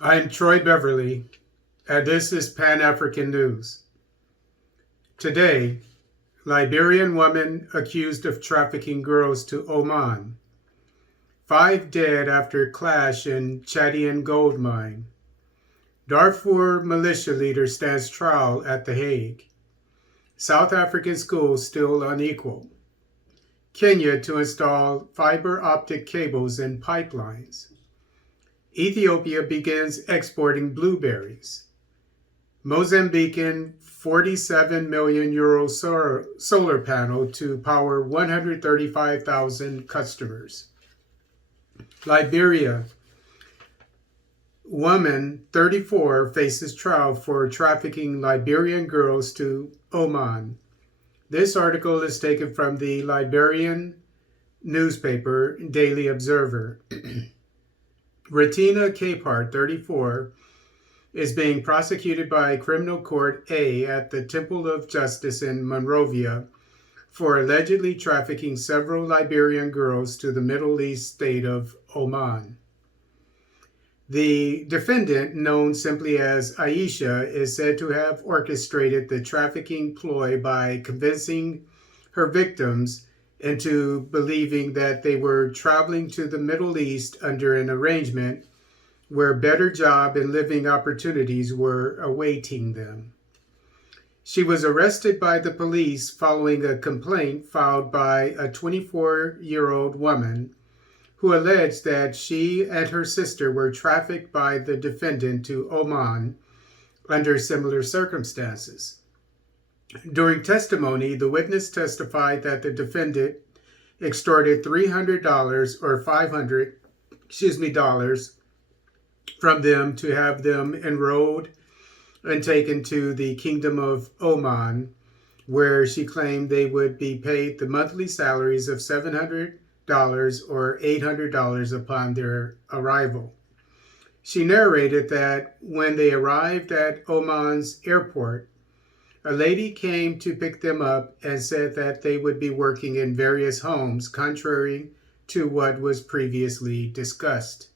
I'm Troy Beverly, and this is Pan-African News. Today, Liberian woman accused of trafficking girls to Oman. 5 dead after clash in Chadian gold mine. Darfur militia leader stands trial at The Hague. South African schools still unequal. Kenya to install fiber optic cables in pipelines. Ethiopia begins exporting blueberries. Mozambican €47 million solar panel to power 135,000 customers. Liberia, woman 34 faces trial for trafficking Liberian girls to Oman. This article is taken from the Liberian newspaper Daily Observer. Retina Capehart, 34, is being prosecuted by Criminal Court A at the Temple of Justice in Monrovia for allegedly trafficking several Liberian girls to the Middle East state of Oman. The defendant, known simply as Aisha, is said to have orchestrated the trafficking ploy by convincing her victims into believing that they were traveling to the Middle East under an arrangement where better job and living opportunities were awaiting them. She was arrested by the police following a complaint filed by a 24-year-old woman who alleged that she and her sister were trafficked by the defendant to Oman under similar circumstances. During testimony, the witness testified that the defendant extorted $300 or $500 from them to have them enrolled and taken to the Kingdom of Oman, where she claimed they would be paid the monthly salaries of $700 or $800 upon their arrival. She narrated that when they arrived at Oman's airport, a lady came to pick them up and said that they would be working in various homes, contrary to what was previously discussed.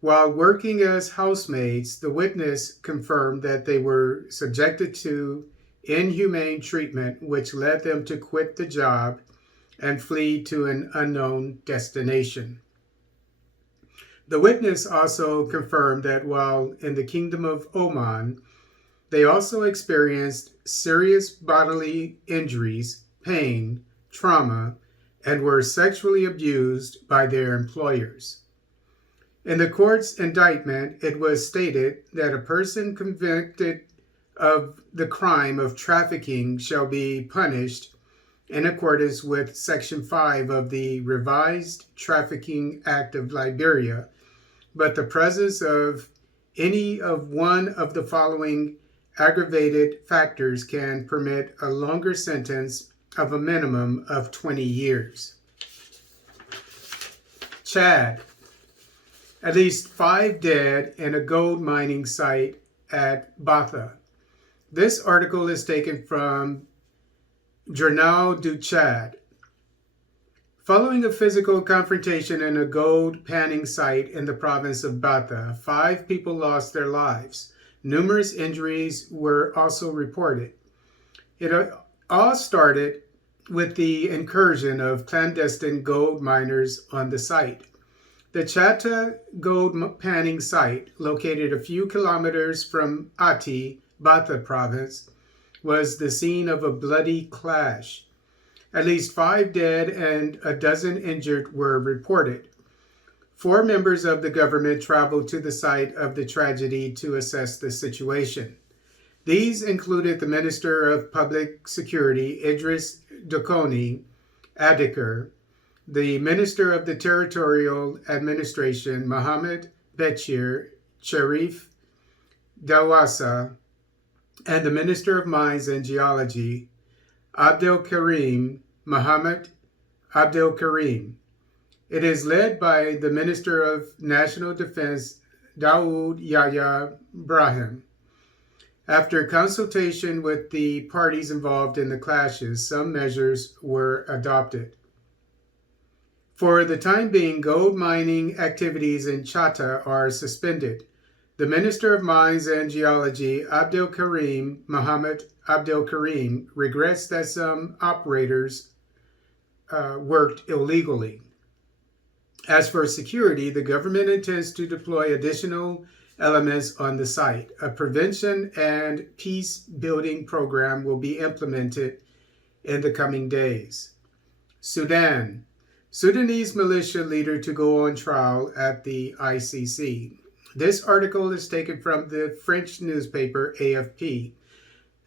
While working as housemaids, the witness confirmed that they were subjected to inhumane treatment, which led them to quit the job and flee to an unknown destination. The witness also confirmed that while in the Kingdom of Oman, they also experienced serious bodily injuries, pain, trauma, and were sexually abused by their employers. In the court's indictment, it was stated that a person convicted of the crime of trafficking shall be punished in accordance with Section 5 of the Revised Trafficking Act of Liberia, but the presence of any of one of the following aggravated factors can permit a longer sentence of a minimum of 20 years. Chad. At least 5 dead in a gold mining site at Atbata. This article is taken from Journal du Chad. Following a physical confrontation in a gold panning site in the province of Bata, 5 people lost their lives. Numerous injuries were also reported. It all started with the incursion of clandestine gold miners on the site. The Chata gold panning site, located a few kilometers from Ati, Bata province, was the scene of a bloody clash. At least 5 dead and a dozen injured were reported. 4 members of the government traveled to the site of the tragedy to assess the situation. These included the Minister of Public Security, Idris Dokoni Adikar, the Minister of the Territorial Administration, Mohammed Bechir Sharif Dawasa, and the Minister of Mines and Geology, Abdelkarim Mohammed Abdelkarim. It is led by the Minister of National Defense, Daoud Yahya Brahim. After consultation with the parties involved in the clashes, some measures were adopted. For the time being, gold mining activities in Chata are suspended. The Minister of Mines and Geology, Mohammed Abdel Karim, regrets that some operators worked illegally. As for security, the government intends to deploy additional elements on the site. A prevention and peace building program will be implemented in the coming days. Sudan. Sudanese militia leader to go on trial at the ICC. This article is taken from the French newspaper AFP.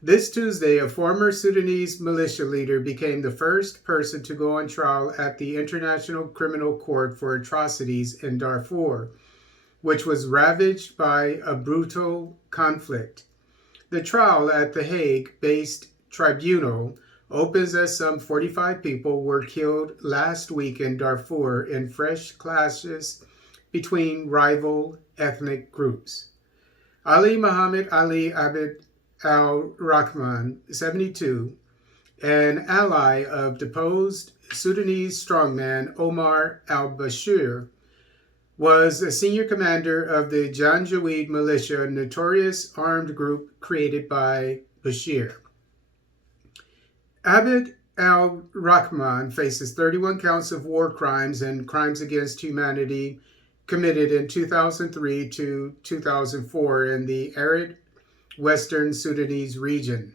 This Tuesday, a former Sudanese militia leader became the first person to go on trial at the International Criminal Court for atrocities in Darfur, which was ravaged by a brutal conflict. The trial at the Hague-based tribunal opens as some 45 people were killed last week in Darfur in fresh clashes between rival ethnic groups. Ali Muhammad Ali Abd al-Rahman, 72, an ally of deposed Sudanese strongman Omar al-Bashir, was a senior commander of the Janjaweed militia, a notorious armed group created by Bashir. Abd al-Rahman faces 31 counts of war crimes and crimes against humanity committed in 2003 to 2004 in the arid Western Sudanese region.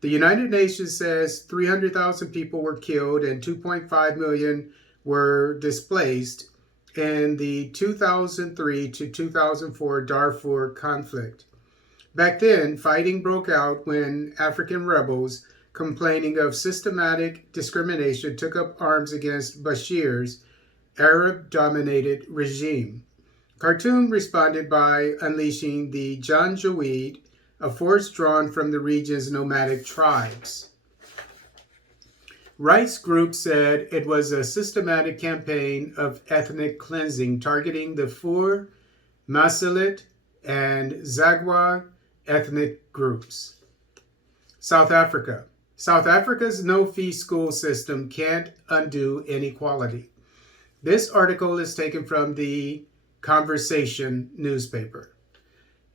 The United Nations says 300,000 people were killed and 2.5 million were displaced in the 2003 to 2004 Darfur conflict. Back then, fighting broke out when African rebels complaining of systematic discrimination took up arms against Bashir's Arab-dominated regime. Khartoum responded by unleashing the Janjaweed, a force drawn from the region's nomadic tribes. Rights groups said it was a systematic campaign of ethnic cleansing targeting the Fur, Masalit, and Zagwa ethnic groups. South Africa. South Africa's no-fee school system can't undo inequality. This article is taken from the Conversation newspaper.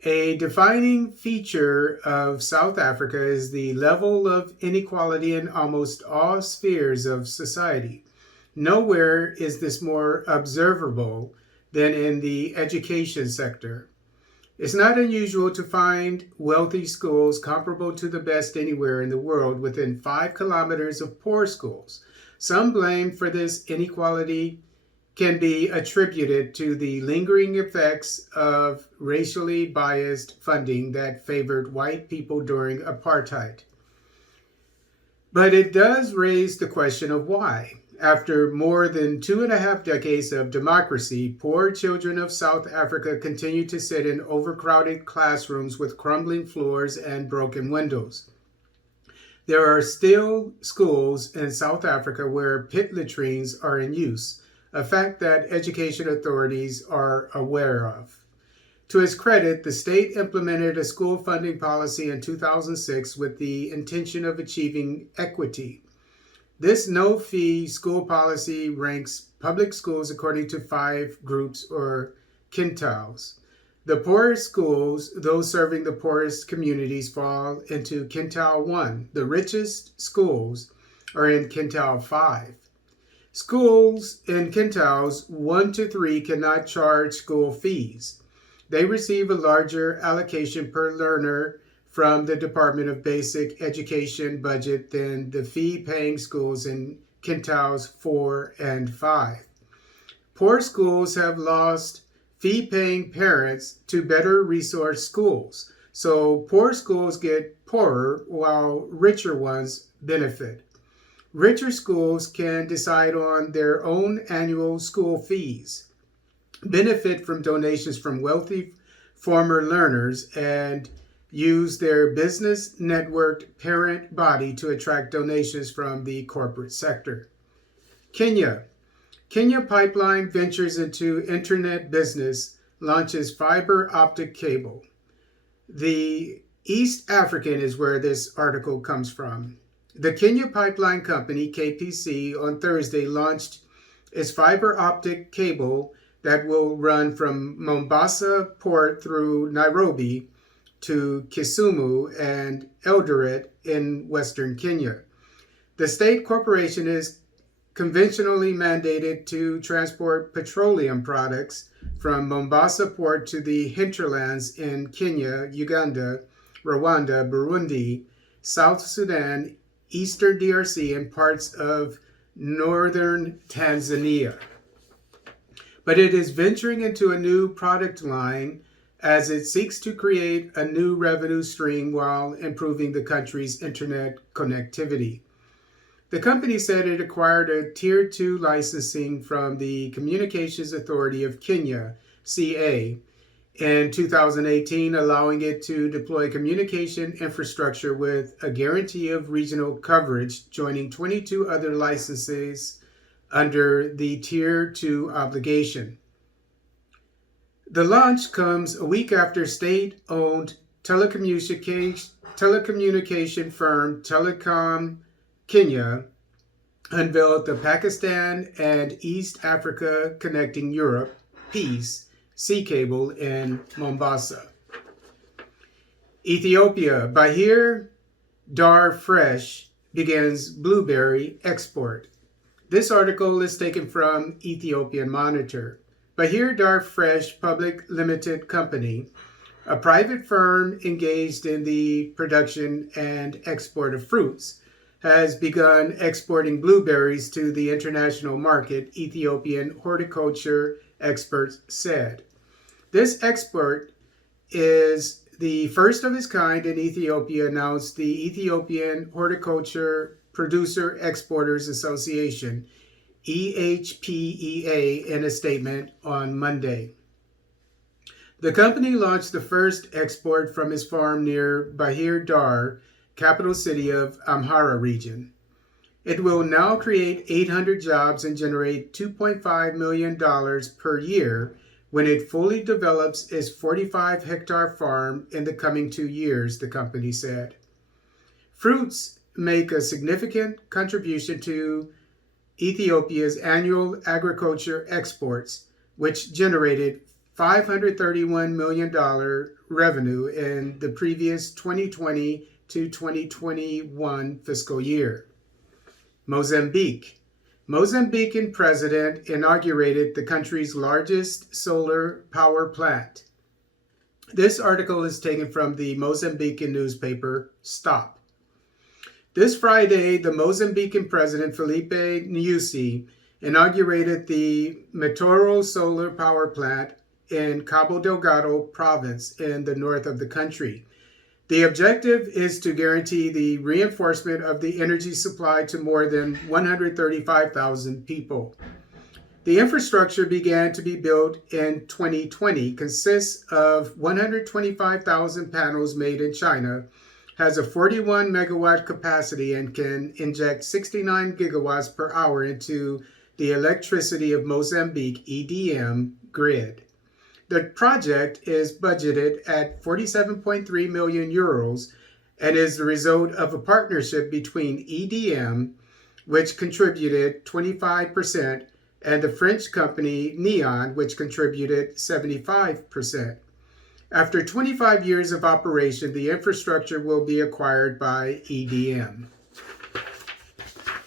A defining feature of South Africa is the level of inequality in almost all spheres of society. Nowhere is this more observable than in the education sector. It's not unusual to find wealthy schools comparable to the best anywhere in the world within 5 kilometers of poor schools. Some blame for this inequality can be attributed to the lingering effects of racially biased funding that favored white people during apartheid. But it does raise the question of why. After more than 2.5 decades of democracy, poor children of South Africa continue to sit in overcrowded classrooms with crumbling floors and broken windows. There are still schools in South Africa where pit latrines are in use, a fact that education authorities are aware of. To its credit, the state implemented a school funding policy in 2006 with the intention of achieving equity. This no-fee school policy ranks public schools according to 5 groups or quintiles. The poorest schools, those serving the poorest communities, fall into quintile 1. The richest schools are in quintile 5. Schools in quintiles 1 to 3 cannot charge school fees. They receive a larger allocation per learner from the Department of Basic Education budget than the fee-paying schools in quintiles 4 and 5. Poor schools have lost fee-paying parents to better resource schools, so poor schools get poorer while richer ones benefit. Richer schools can decide on their own annual school fees, benefit from donations from wealthy former learners, and use their business networked parent body to attract donations from the corporate sector. Kenya. Kenya Pipeline ventures into internet business, launches fiber optic cable. The East African is where this article comes from. The Kenya Pipeline Company, KPC, on Thursday launched its fiber optic cable that will run from Mombasa port through Nairobi to Kisumu and Eldoret in western Kenya. The state corporation is conventionally mandated to transport petroleum products from Mombasa port to the hinterlands in Kenya, Uganda, Rwanda, Burundi, South Sudan, eastern DRC, and parts of northern Tanzania. But it is venturing into a new product line as it seeks to create a new revenue stream while improving the country's internet connectivity. The company said it acquired a Tier 2 licensing from the Communications Authority of Kenya, CA, in 2018, allowing it to deploy communication infrastructure with a guarantee of regional coverage, joining 22 other licenses under the Tier 2 obligation. The launch comes a week after state-owned telecommunication firm Telecom Kenya unveiled the Pakistan and East Africa Connecting Europe, PEACE, sea cable in Mombasa. Ethiopia, Bahir Dar Fresh begins blueberry export. This article is taken from Ethiopian Monitor. Bahir Dar Fresh Public Limited Company, a private firm engaged in the production and export of fruits, has begun exporting blueberries to the international market, Ethiopian horticulture experts said. This export is the first of its kind in Ethiopia, announced the Ethiopian Horticulture Producer Exporters Association, EHPEA, in a statement on Monday. The company launched the first export from its farm near Bahir Dar, capital city of Amhara region. It will now create 800 jobs and generate $2.5 million per year when it fully develops its 45-hectare farm in the coming 2 years, the company said. Fruits make a significant contribution to Ethiopia's annual agriculture exports, which generated $531 million revenue in the previous 2020 to 2021 fiscal year. Mozambique. Mozambican president inaugurated the country's largest solar power plant. This article is taken from the Mozambican newspaper Stop. This Friday, the Mozambican president Felipe Nyusi inaugurated the Metoro solar power plant in Cabo Delgado province in the north of the country. The objective is to guarantee the reinforcement of the energy supply to more than 135,000 people. The infrastructure began to be built in 2020, consists of 125,000 panels made in China, has a 41 megawatt capacity, and can inject 69 gigawatts per hour into the electricity of Mozambique EDM grid. The project is budgeted at 47.3 million euros and is the result of a partnership between EDM, which contributed 25%, and the French company Neon, which contributed 75%. After 25 years of operation, the infrastructure will be acquired by EDM.